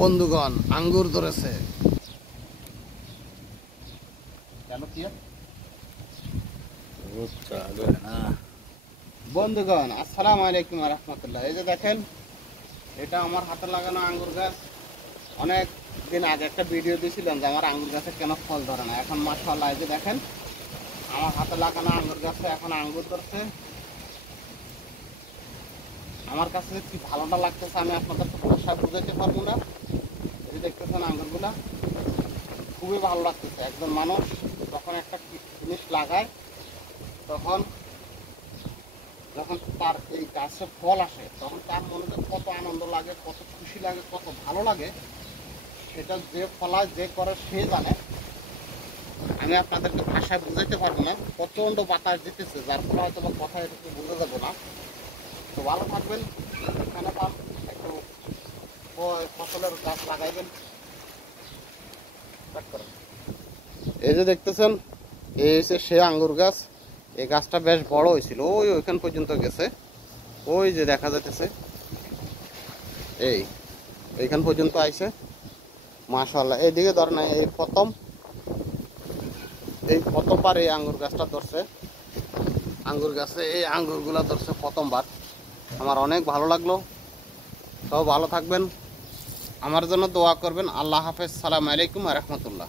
বন্ধুগণ আঙ্গুর ধরেছে। বন্ধুগণ আসসালামু আলাইকুম ওয়া রাহমাতুল্লাহ। এই যে দেখেন, এটা আমার হাতে লাগানো আঙ্গুর গাছ। অনেক দিন আগে একটা ভিডিও দিয়েছিলাম যে আমার আঙ্গুর গাছে কেন ফল ধরে না। এখন মাশাআল্লাহ এই যে দেখেন, আমার হাতে লাগানো আঙ্গুর গাছে এখন আঙ্গুর ধরছে। আমার কাছে কি ভালোটা লাগতেছে আমি আপনাদেরকে ভাষায় বুঝাইতে পারবো না। এই দেখতেছেন আঙ্গুরগুলা খুবই ভালো লাগতেছে। একজন মানুষ যখন একটা জিনিস লাগায় তখন যখন তার এই গাছে ফল আসে তখন তার মনে কত আনন্দ লাগে, কত খুশি লাগে, কত ভালো লাগে, সেটা যে ফলায় যে করে সে জানে। আমি আপনাদেরকে ভাষায় বুঝাইতে পারবো না। প্রচণ্ড বাতাস দিতেছে, যার ফলে হয়তো বা কথা এটুকু বুঝে যাবো না। তো ভালো থাকবেন, এখানে পান একটু ফসলের গাছ লাগাইবেন। এই যে দেখতেছেন, এই হচ্ছে সে আঙ্গুর গাছ। এই গাছটা বেশ বড় হয়েছিল, ওইখান পর্যন্ত গেছে। ওই যে দেখা যাইতেছে, এইখান পর্যন্ত আইছে। মাশাআল্লাহ, এইদিকে ধর নাই, এই প্রথমবার এই আঙ্গুর গাছটা ধরছে। আঙ্গুর গাছে এই আঙ্গুরগুলা ধরছে প্রথমবার। আমার অনেক ভালো লাগলো। সব ভালো থাকবেন, আমার জন্য দোয়া করবেন। আল্লাহ হাফেজ, সালাম আলাইকুম ওয়া রাহমাতুল্লাহ।